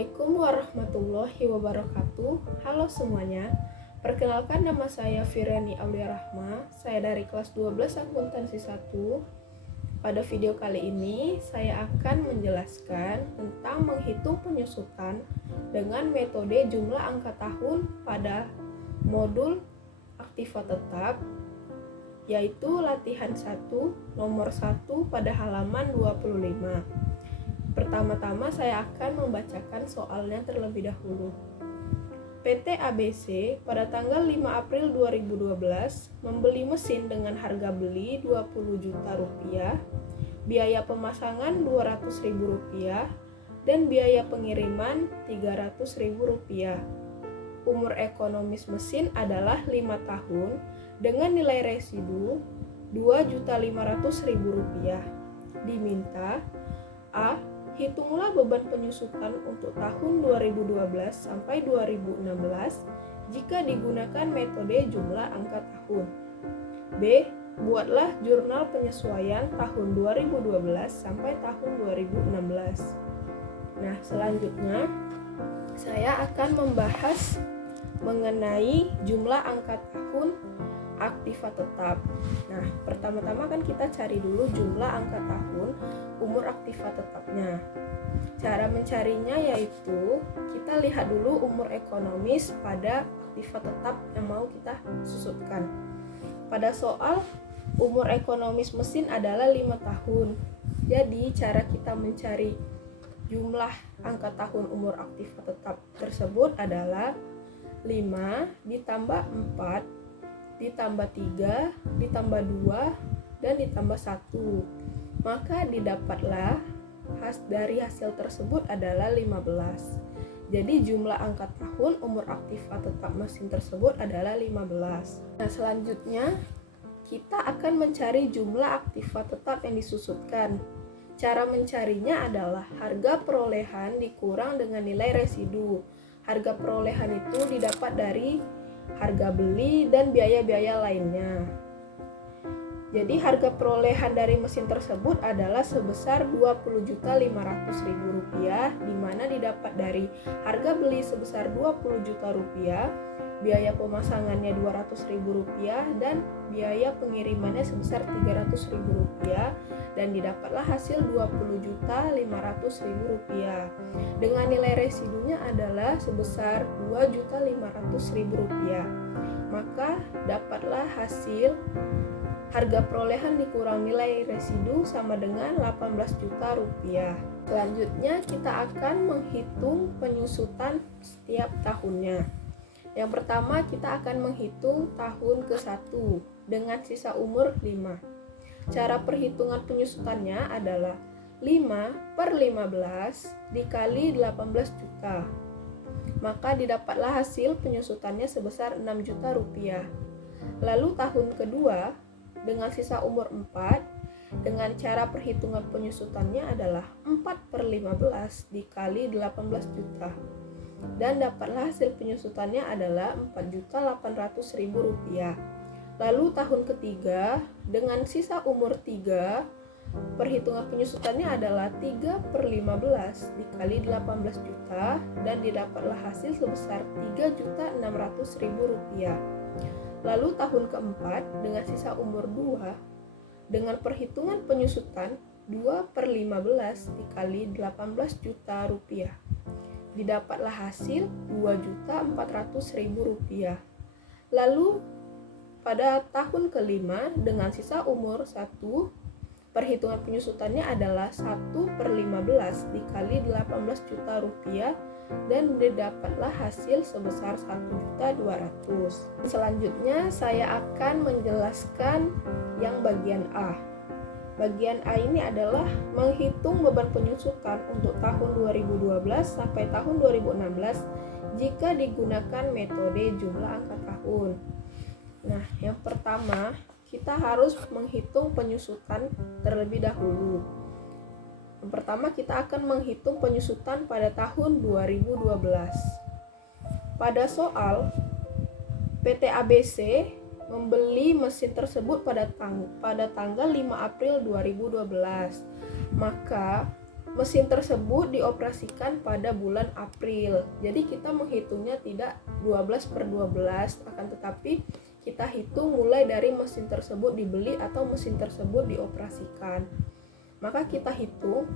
Assalamualaikum warahmatullahi wabarakatuh. Halo semuanya. Perkenalkan, nama saya Fireni Aulia Rahma. Saya dari kelas 12 akuntansi 1. Pada video kali ini saya akan menjelaskan tentang menghitung penyusutan dengan metode jumlah angka tahun pada modul aktiva tetap, yaitu latihan 1 nomor 1 pada halaman 25. Pertama-tama saya akan membacakan soalnya terlebih dahulu. PT ABC pada tanggal 5 April 2012 membeli mesin dengan harga beli 20 juta rupiah, biaya pemasangan 200 ribu rupiah, dan biaya pengiriman 300 ribu rupiah. Umur ekonomis mesin adalah 5 tahun dengan nilai residu 2.500.000 rupiah. Diminta A. Hitunglah beban penyusutan untuk tahun 2012 sampai 2016 jika digunakan metode jumlah angka tahun. B. Buatlah jurnal penyesuaian tahun 2012 sampai tahun 2016. Nah, selanjutnya saya akan membahas mengenai jumlah angka tahun aktiva tetap. Nah, pertama-tama kan kita cari dulu jumlah angka tahun umur aktiva tetapnya. Cara mencarinya yaitu kita lihat dulu umur ekonomis pada aktiva tetap yang mau kita susutkan. Pada soal umur ekonomis mesin adalah 5 tahun. Jadi cara kita mencari jumlah angka tahun umur aktiva tetap tersebut adalah 5 ditambah 4 ditambah 3, ditambah 2, dan ditambah 1. Maka didapatlah dari hasil tersebut adalah 15. Jadi jumlah angka tahun umur aktiva tetap mesin tersebut adalah 15. Nah, selanjutnya kita akan mencari jumlah aktiva tetap yang disusutkan. Cara mencarinya adalah harga perolehan dikurang dengan nilai residu. Harga perolehan itu didapat dari harga beli dan biaya-biaya lainnya. Jadi harga perolehan dari mesin tersebut adalah sebesar 20.500.000 rupiah, di mana didapat dari harga beli sebesar 20 juta rupiah, biaya pemasangannya 200.000 rupiah, dan biaya pengirimannya sebesar 300.000 rupiah, dan didapatlah hasil 20.500.000 rupiah. Dengan nilai residunya adalah sebesar 2.500.000 rupiah. Maka dapatlah hasil harga perolehan dikurang nilai residu sama dengan 18 juta rupiah. Selanjutnya kita akan menghitung penyusutan setiap tahunnya. Yang pertama kita akan menghitung tahun ke-1 dengan sisa umur 5. Cara perhitungan penyusutannya adalah 5 per 15 dikali 18 juta. Maka didapatlah hasil penyusutannya sebesar 6 juta rupiah. Lalu tahun kedua dengan sisa umur 4, dengan cara perhitungan penyusutannya adalah 4 per 15 dikali 18 juta. Dan dapatlah hasil penyusutannya adalah 4.800.000 rupiah. Lalu tahun ketiga dengan sisa umur 3, perhitungan penyusutannya adalah 3 per 15 dikali 18 juta dan didapatlah hasil sebesar 3.600.000 rupiah. Lalu tahun keempat dengan sisa umur 2, dengan perhitungan penyusutan 2 per 15 dikali 18 juta rupiah. Didapatlah hasil 2.400.000 rupiah. Lalu pada tahun kelima dengan sisa umur 1, perhitungan penyusutannya adalah 1 per 15 dikali 18 juta rupiah dan didapatlah hasil sebesar 1.200.000. Selanjutnya saya akan menjelaskan yang bagian A. Bagian A ini adalah menghitung beban penyusutan untuk tahun 2012 sampai tahun 2016 jika digunakan metode jumlah angka tahun. Nah, yang pertama kita harus menghitung penyusutan terlebih dahulu. Yang pertama kita akan menghitung penyusutan pada tahun 2012. Pada soal, PT ABC membeli mesin tersebut pada tanggal 5 April 2012. Maka mesin tersebut dioperasikan pada bulan April. Jadi kita menghitungnya tidak 12/12, akan tetapi kita hitung mulai dari mesin tersebut dibeli atau mesin tersebut dioperasikan. Maka kita hitung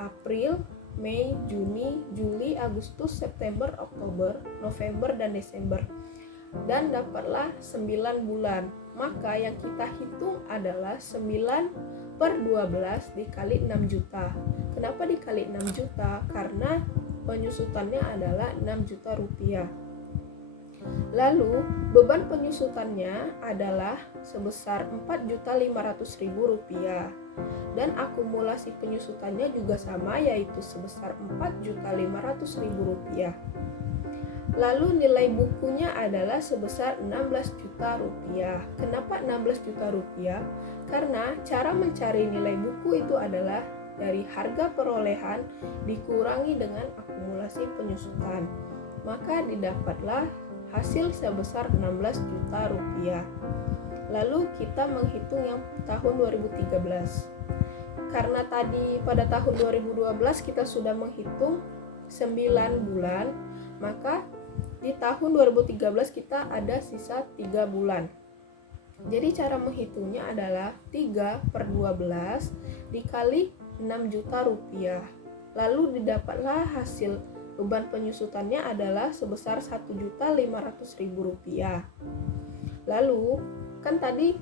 April, Mei, Juni, Juli, Agustus, September, Oktober, November, dan Desember. Dan dapatlah 9 bulan. Maka yang kita hitung adalah 9/12 dikali 6 juta. Kenapa dikali 6 juta? Karena penyusutannya adalah 6 juta rupiah. Lalu beban penyusutannya adalah sebesar 4.500.000 rupiah. Dan akumulasi penyusutannya juga sama, yaitu sebesar 4.500.000 rupiah. Lalu nilai bukunya adalah sebesar 16 juta rupiah. Kenapa 16 juta rupiah? Karena cara mencari nilai buku itu adalah dari harga perolehan dikurangi dengan akumulasi penyusutan. Maka didapatlah hasil sebesar 16 juta rupiah. Lalu kita menghitung yang tahun 2013. Karena tadi pada tahun 2012 kita sudah menghitung 9 bulan, maka di tahun 2013 kita ada sisa 3 bulan. Jadi cara menghitungnya adalah 3/12 dikali 6 juta rupiah. Lalu didapatlah hasil beban penyusutannya adalah sebesar 1.500.000 rupiah. Lalu kan tadi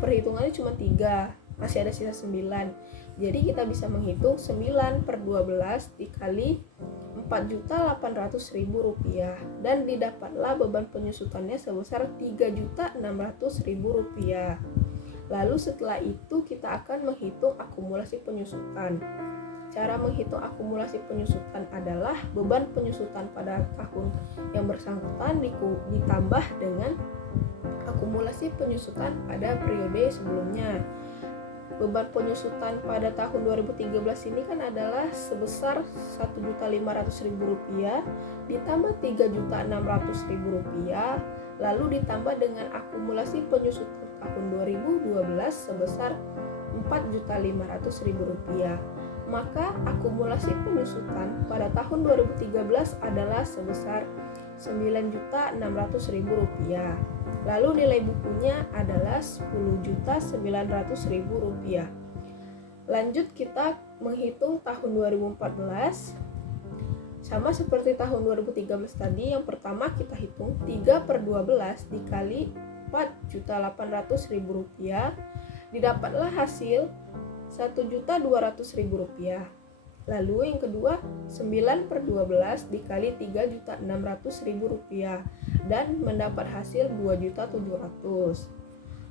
perhitungannya cuma 3, masih ada sisa 9. Jadi kita bisa menghitung 9/12 dikali 4.800.000 rupiah, dan didapatlah beban penyusutannya sebesar 3.600.000 rupiah. Lalu setelah itu kita akan menghitung akumulasi penyusutan. Cara menghitung akumulasi penyusutan adalah beban penyusutan pada tahun yang bersangkutan ditambah dengan akumulasi penyusutan pada periode sebelumnya. Beban penyusutan pada tahun 2013 ini kan adalah sebesar 1.500.000 rupiah ditambah 3.600.000 rupiah, lalu ditambah dengan akumulasi penyusutan tahun 2012 sebesar 4.500.000 rupiah. Maka akumulasi penyusutan pada tahun 2013 adalah sebesar 9.600.000 rupiah. Lalu nilai bukunya adalah 10.900.000 rupiah. Lanjut kita menghitung tahun 2014. Sama seperti tahun 2013 tadi, yang pertama kita hitung 3/12 dikali 4.800.000 rupiah. Didapatlah hasil 1.200.000 rupiah. Lalu yang kedua 9/12 dikali 3.600.000 rupiah dan mendapat hasil 2.700.000.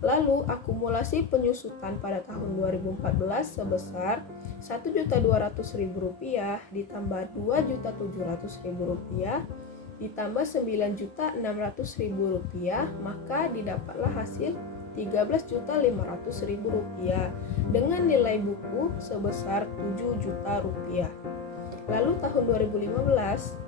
Lalu akumulasi penyusutan pada tahun 2014 sebesar 1.200.000 rupiah ditambah 2.700.000 rupiah ditambah 9.600.000 rupiah, maka didapatlah hasil 13.500.000 rupiah dengan nilai buku sebesar 7 juta rupiah. Lalu tahun 2015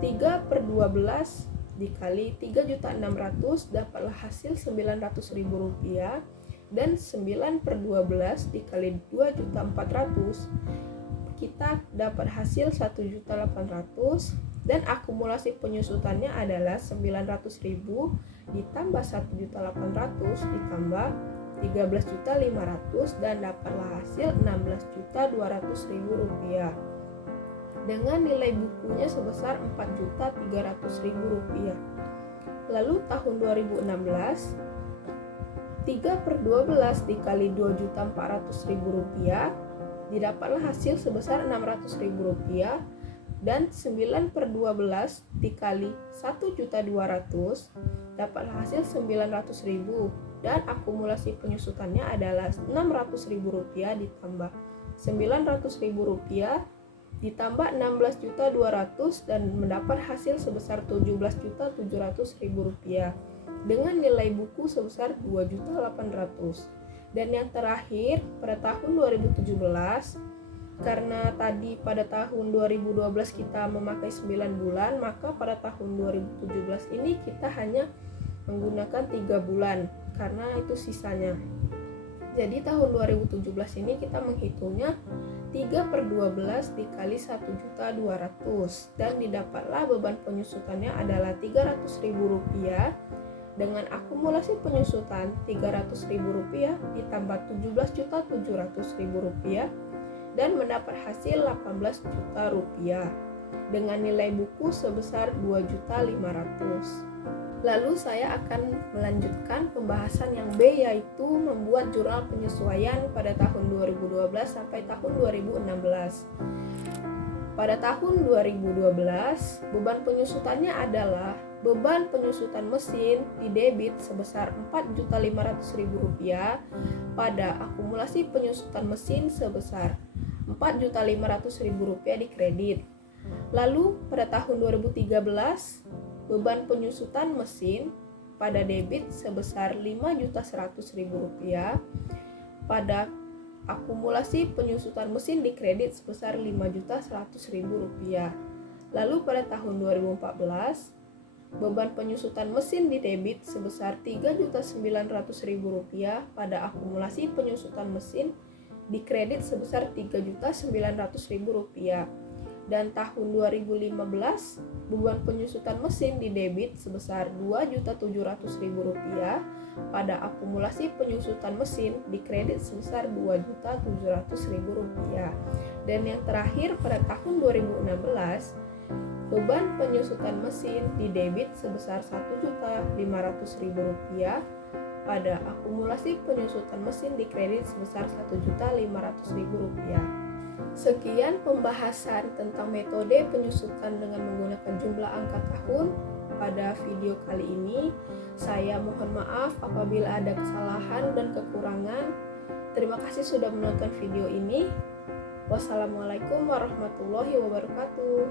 3/12 dikali 3.600.000 dapatlah hasil 900.000 rupiah, dan 9/12 dikali 2.400.000 kita dapat hasil 1.800.000, dan akumulasi penyusutannya adalah 900.000 ditambah 1.800.000 ditambah 13.500.000 dan dapatlah hasil 16.200.000 rupiah dengan nilai bukunya sebesar 4.300.000 rupiah. Lalu tahun 2016 3/12 dikali 2.400.000 rupiah didapatlah hasil sebesar 600.000 rupiah, dan 9/12 dikali 1.200.000 dapatlah hasil 900.000, dan akumulasi penyusutannya adalah 600.000 rupiah ditambah 900.000 rupiah ditambah 16.200.000 dan mendapat hasil sebesar 17.700.000 rupiah dengan nilai buku sebesar 2.800.000. Dan yang terakhir pada tahun 2017, karena tadi pada tahun 2012 kita memakai 9 bulan, maka pada tahun 2017 ini kita hanya menggunakan 3 bulan karena itu sisanya. Jadi tahun 2017 ini kita menghitungnya 3/12 dikali 1.200.000 dan didapatlah beban penyusutannya adalah Rp300.000 dengan akumulasi penyusutan Rp300.000 ditambah Rp17.700.000 dan mendapat hasil Rp18 juta dengan nilai buku sebesar Rp2.500.000. Lalu saya akan melanjutkan pembahasan yang B, yaitu membuat jurnal penyesuaian pada tahun 2012 sampai tahun 2016. Pada tahun 2012, beban penyusutannya adalah beban penyusutan mesin di debit sebesar Rp4.500.000 pada akumulasi penyusutan mesin sebesar Rp4.500.000 di kredit. Lalu pada tahun 2013, beban penyusutan mesin pada debit sebesar Rp5.100.000 pada akumulasi penyusutan mesin di kredit sebesar Rp5.100.000. Lalu pada tahun 2014, beban penyusutan mesin di debit sebesar Rp3.900.000 pada akumulasi penyusutan mesin di kredit sebesar Rp3.900.000. Dan tahun 2015, beban penyusutan mesin di debit sebesar Rp2.700.000 pada akumulasi penyusutan mesin di kredit sebesar Rp2.700.000. Dan yang terakhir pada tahun 2016, beban penyusutan mesin di debit sebesar Rp1.500.000 pada akumulasi penyusutan mesin di kredit sebesar Rp1.500.000. Sekian pembahasan tentang metode penyusutan dengan menggunakan jumlah angka tahun pada video kali ini. Saya mohon maaf apabila ada kesalahan dan kekurangan. Terima kasih sudah menonton video ini. Wassalamualaikum warahmatullahi wabarakatuh.